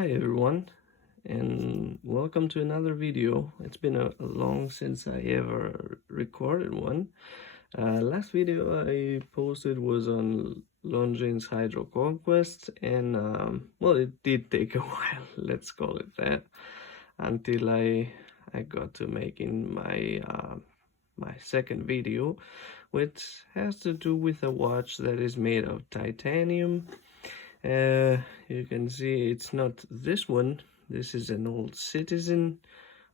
Hi everyone, and welcome to another video. It's been a long since I ever recorded one. Last video I posted was on Longines Hydro Conquest, and well, it did take a while, let's call it that, until I got to making my my second video, which has to do with a watch that is made of titanium. You can see it's not this one. This is an old Citizen.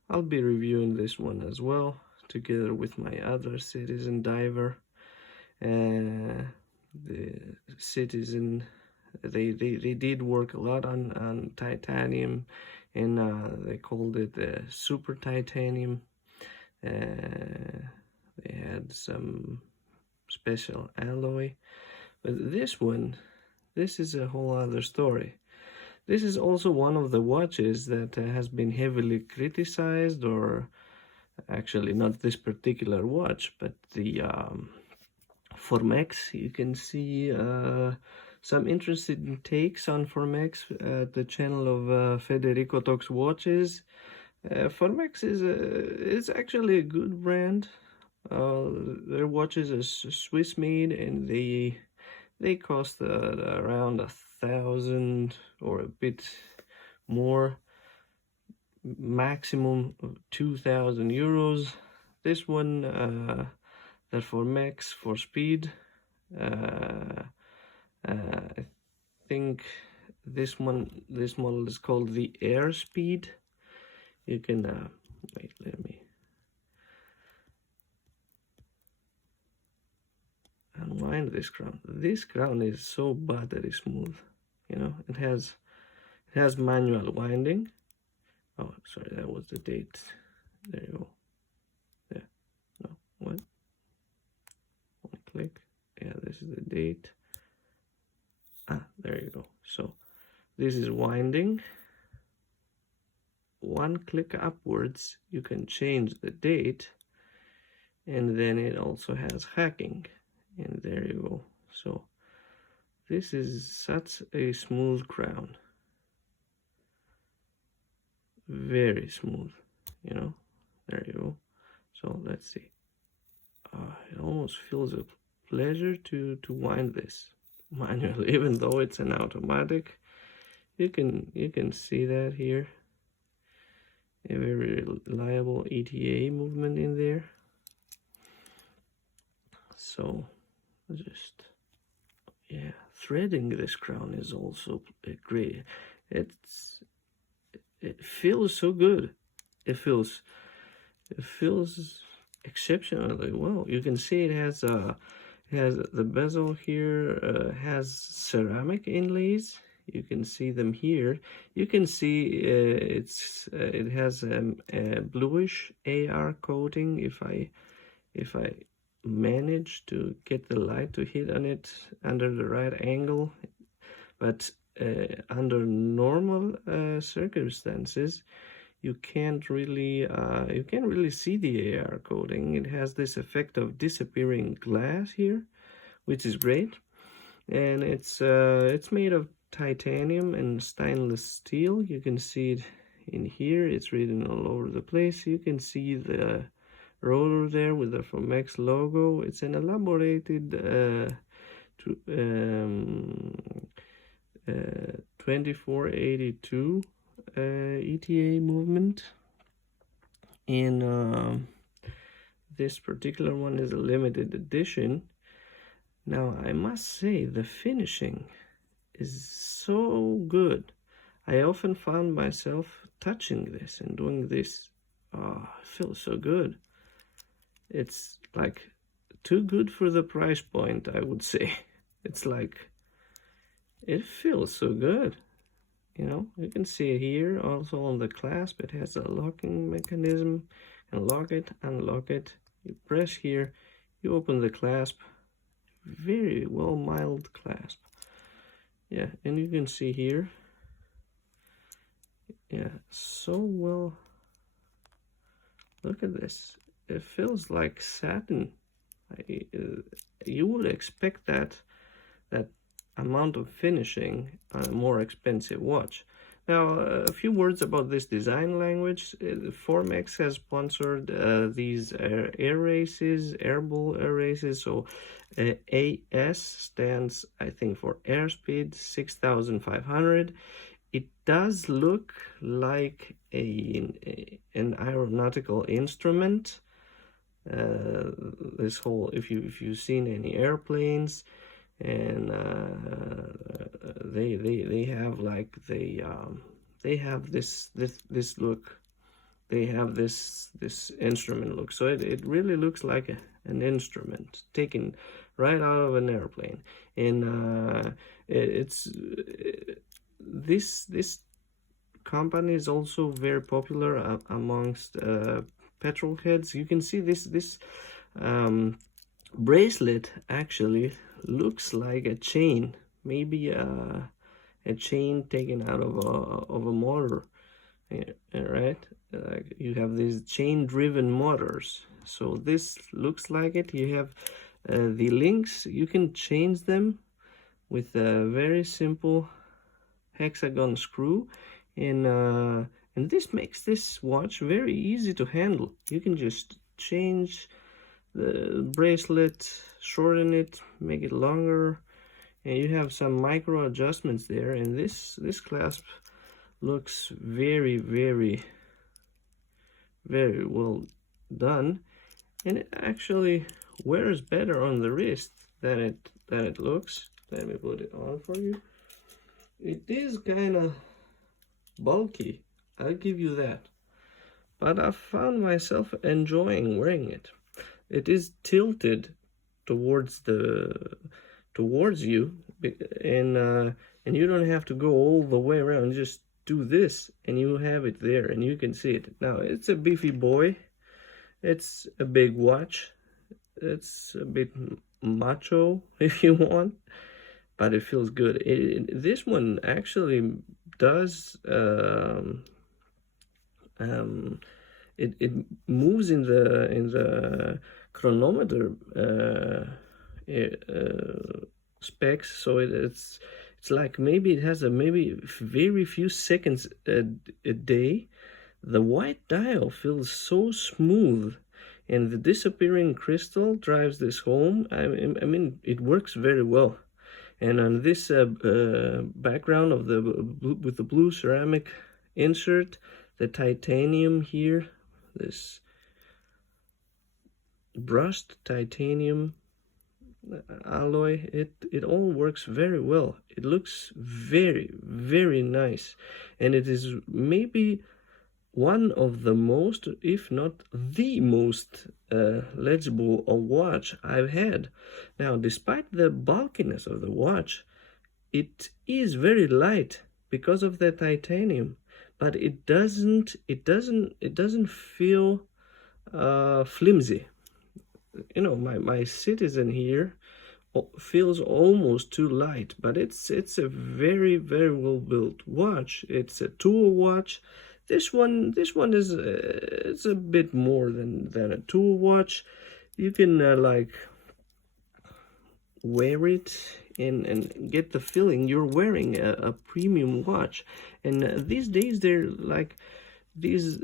I'll be reviewing this one as well, together with my other Citizen diver. The Citizen, they did work a lot on titanium, and they called it super titanium. They had some special alloy, but this one, this is a whole other story. This is also one of the watches that has been heavily criticized, or actually not this particular watch, but the Formex. You can see some interesting takes on Formex at the channel of Federico Talks Watches. Formex is actually a good brand. Their watches are Swiss made, and they cost around 1,000 or a bit more, maximum 2,000 euros. This one, that Formex 4Speed, I think this model is called the Airspeed. You can wait, let me unwind this crown. This crown is so buttery smooth, you know. It has manual winding. Oh, sorry, that was the date. There you go. There. No, what? One click. Yeah, this is the date. Ah, there you go. So this is winding. One click upwards, you can change the date, and then it also has hacking. And there you go. So this is such a smooth crown, very smooth, you know. There you go. So let's see. It almost feels a pleasure to wind this manually, even though it's an automatic. You can see that here, a very reliable ETA movement in there. So just, yeah, threading this crown is also great. It feels so good. It feels exceptionally well. You can see it has the bezel here, has ceramic inlays. You can see them here. You can see it has a bluish AR coating. If I manage to get the light to hit on it under the right angle, but under normal circumstances, you can't really see the AR coating. It has this effect of disappearing glass here, which is great, and it's made of titanium and stainless steel. You can see it in here. It's written all over the place. You can see the rotor there with the Formex logo. It's an elaborated 2482 ETA movement, and this particular one is a limited edition. Now I must say the finishing is so good. I often found myself touching this and doing this. Oh, it feels so good. It's like too good for the price point, I would say. It's like, it feels so good, you know. You can see it here also on the clasp. It has a locking mechanism, and lock it, unlock it. You press here, you open the clasp. Very well mild clasp. Yeah, and you can see here, yeah, so well. Look at this. It feels like satin. You would expect that amount of finishing on a more expensive watch. Now, a few words about this design language. Formex has sponsored these air races, airbowl air races. So AS stands, I think, for airspeed 6,500. It does look like an aeronautical instrument. This whole, if you've seen any airplanes, and they have like they have this look, they have this instrument look, so it really looks like an instrument taken right out of an airplane. And this company is also very popular amongst petrol heads. You can see this bracelet actually looks like a chain, maybe a chain taken out of a motor, right? You have these chain-driven motors, so this looks like it. You have the links. You can change them with a very simple hexagon screw, and this makes this watch very easy to handle. You can just change the bracelet, shorten it, make it longer, and you have some micro adjustments there. And this clasp looks very well done, and it actually wears better on the wrist than it looks. Let me put it on for you. It is kind of bulky, I'll give you that, but I found myself enjoying wearing it. It is tilted towards you, and you don't have to go all the way around. Just do this and you have it there, and you can see it. Now, it's a beefy boy, it's a big watch, it's a bit macho if you want, but it feels good. This one actually does it moves in the chronometer specs, so it's like maybe it has maybe very few seconds a day. The white dial feels so smooth, and the disappearing crystal drives this home. I mean, it works very well. And on this background of with the blue ceramic insert, the titanium here, this brushed titanium alloy, it all works very well. It looks very nice, and it is maybe one of the most, if not the most legible watch I've had. Now, despite the bulkiness of the watch, it is very light because of the titanium, but it doesn't feel flimsy. You know, my Citizen here feels almost too light, but it's a very well built watch. It's a tool watch. This one is it's a bit more than a tool watch. You can like wear it and get the feeling you're wearing a premium watch. And these days they're like these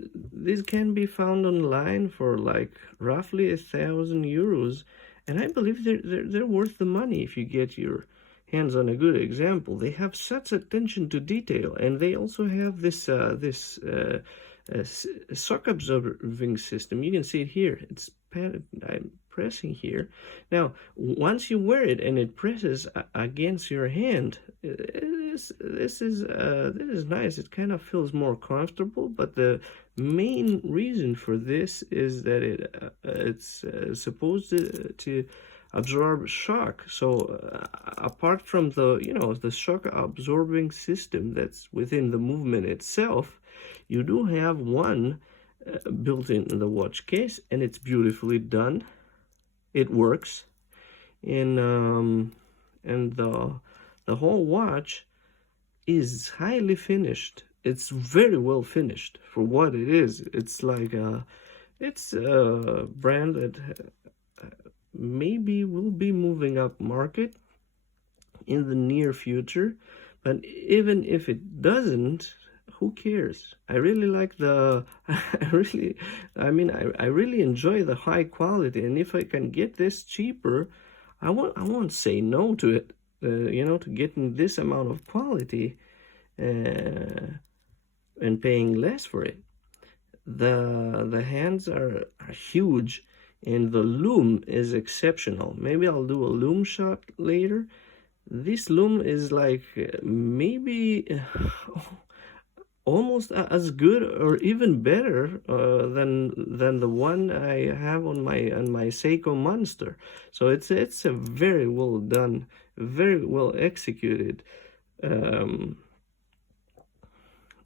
can be found online for like roughly 1,000 euros, and I believe they're worth the money if you get your hands on a good example. They have such attention to detail, and they also have this shock absorbing system. You can see it here. It's padded. I'm pressing here. Now, once you wear it and it presses against your hand, this is nice. It kind of feels more comfortable. But the main reason for this is that it's supposed to absorb shock. So apart from the shock absorbing system that's within the movement itself, you do have one built in the watch case, and it's beautifully done. It works, and the whole watch is highly finished. It's very well finished for what it is. It's like it's a brand that maybe will be moving up market in the near future, but even if it doesn't, who cares? I really like the, I really enjoy the high quality, and if I can get this cheaper, I won't say no to it, you know, to getting this amount of quality, and paying less for it. The hands are huge, and the loom is exceptional. Maybe I'll do a loom shot later. This loom is like maybe almost as good or even better than the one I have on my Seiko Monster. So it's a very well done, very well executed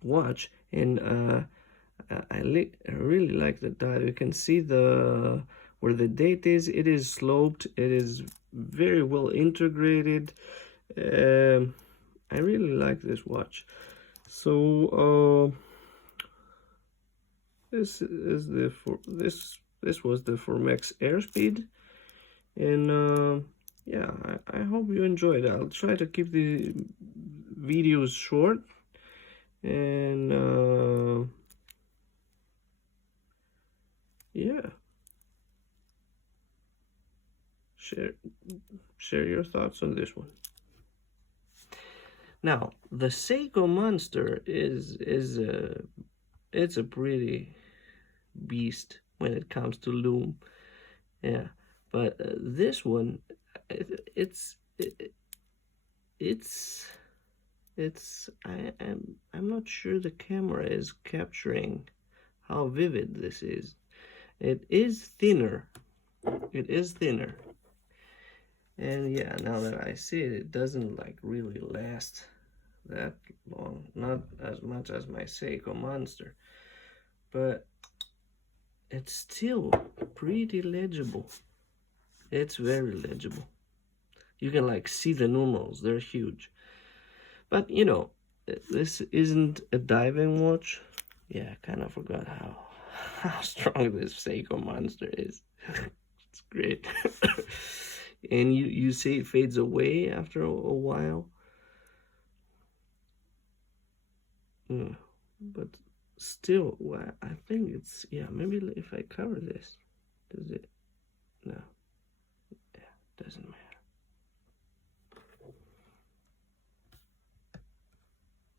watch, and I really like the dial. You can see where the date is. It is sloped. It is very well integrated. I really like this watch. So this is this was the Formex Airspeed, and yeah, I hope you enjoyed it. I'll try to keep the videos short, and yeah, share your thoughts on this one. Now, the Seiko Monster is it's a pretty beast when it comes to loom. Yeah, but this one, I'm not sure the camera is capturing how vivid this is. It is thinner. It is thinner. And yeah, now that I see it, it doesn't like really last that long. Not as much as my Seiko Monster. But it's still pretty legible. It's very legible. You can like see the numerals. They're huge. But you know, this isn't a diving watch. Yeah, I kind of forgot how strong this Seiko Monster is. It's great. And you see it fades away after a while. But still, well, I think it's, yeah, maybe if I cover this, does it? No. Yeah, doesn't matter.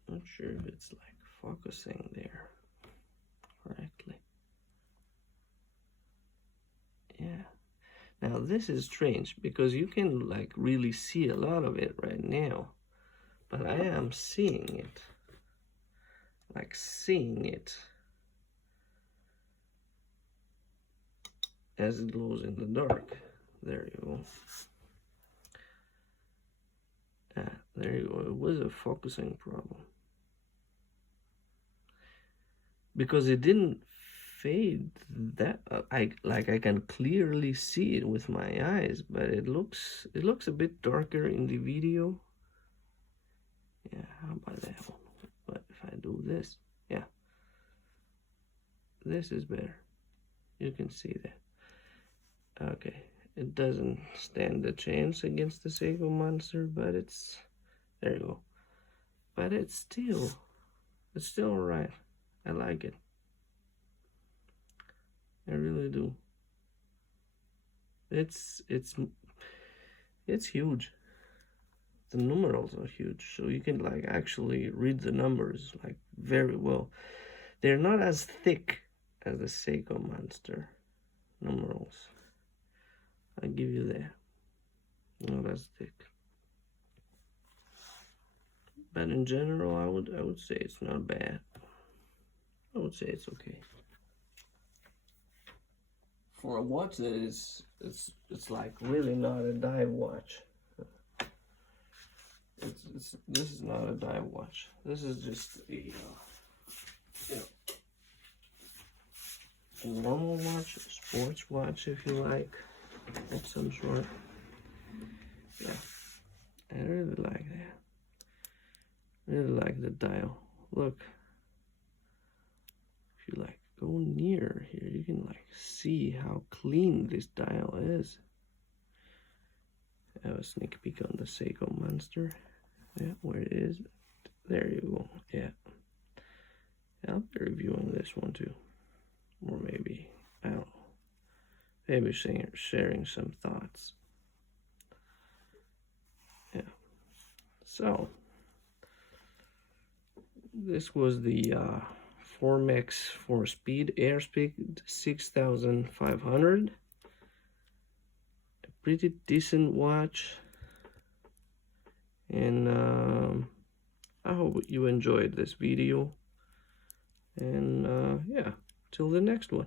Not sure if it's like focusing there correctly. Yeah. Now this is strange because you can like really see a lot of it right now, but I am seeing it, like seeing it as it glows in the dark. There you go. There you go. It was a focusing problem because it didn't fade that I can clearly see it with my eyes, but it looks a bit darker in the video. Yeah, how about that one? But if I do this, yeah, this is better. You can see that. Okay, it doesn't stand a chance against the Seiko Monster, but it's, there you go. But it's still alright. I like it. I really do. It's huge. The numerals are huge, so you can like actually read the numbers like very well. They're not as thick as the Seiko Monster numerals. I give you that. Not as thick. But in general, I would say it's not bad. I would say it's okay. For a watch that is, it's like really not a dive watch. This is not a dive watch. This is just a normal watch, a sports watch if you like, of some sort. Yeah, I really like that. Really like the dial. Look, if you like go near here, you can like see how clean this dial is. I have a sneak peek on the Seiko Monster. Yeah, where it is. There you go. Yeah. want to, or maybe, I don't know, maybe sharing some thoughts. Yeah. So this was the Formex 4Speed Airspeed 6500. A pretty decent watch, and I hope you enjoyed this video, and yeah, till the next one.